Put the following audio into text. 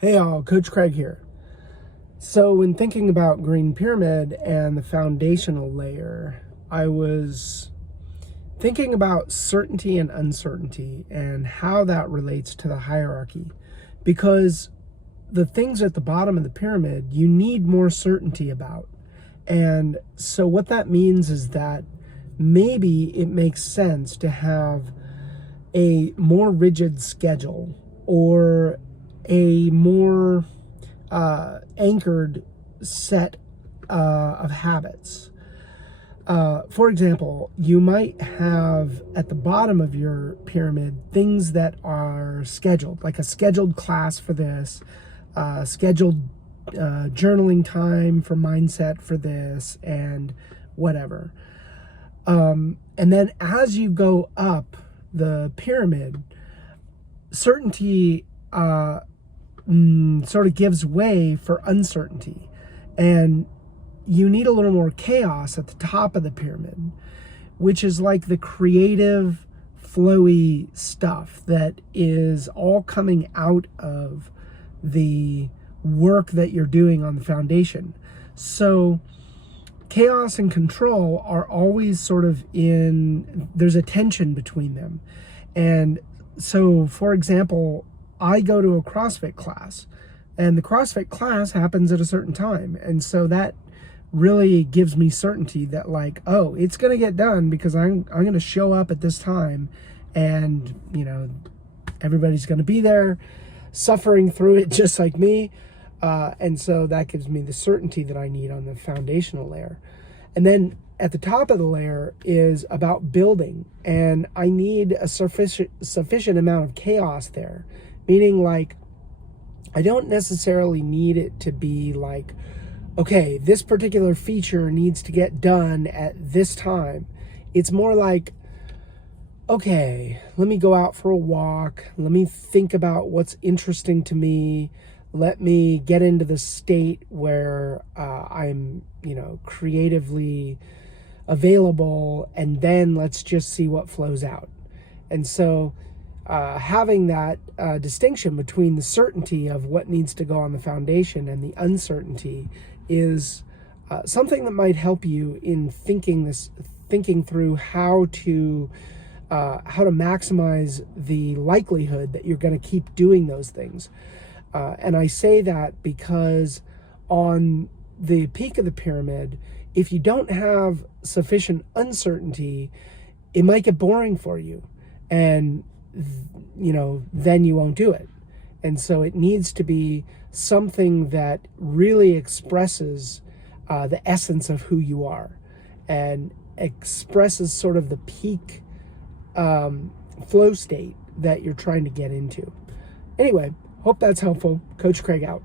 Hey all, Coach Craig here. So when thinking about Green Pyramid and the foundational layer, I was thinking about certainty and uncertainty and how that relates to the hierarchy. Because the things at the bottom of the pyramid, you need more certainty about. And so what that means is that maybe it makes sense to have a more rigid schedule or a more anchored set of habits. For example, you might have at the bottom of your pyramid things that are scheduled, like a scheduled class for this, scheduled journaling time for mindset for this, and whatever. And then as you go up the pyramid, certainty sort of gives way for uncertainty. And you need a little more chaos at the top of the pyramid, which is like the creative, flowy stuff that is all coming out of the work that you're doing on the foundation. So chaos and control are always sort of there's a tension between them. And so, for example, I go to a CrossFit class, and the CrossFit class happens at a certain time. And so that really gives me certainty that, like, oh, it's going to get done because I'm going to show up at this time, and, everybody's going to be there suffering through it just like me. And so that gives me the certainty that I need on the foundational layer. And then at the top of the layer is about building, and I need a sufficient amount of chaos there, meaning, like, I don't necessarily need it to be like, okay, this particular feature needs to get done at this time. It's more like, okay, let me go out for a walk. Let me think about what's interesting to me. Let me get into the state where I'm, creatively available, and then let's just see what flows out. And so having that distinction between the certainty of what needs to go on the foundation and the uncertainty is something that might help you in thinking through how to maximize the likelihood that you're going to keep doing those things. And I say that because on the peak of the pyramid, if you don't have sufficient uncertainty, it might get boring for you. And, then you won't do it. And so it needs to be something that really expresses the essence of who you are and expresses sort of the peak flow state that you're trying to get into. Anyway, hope that's helpful. Coach Craig out.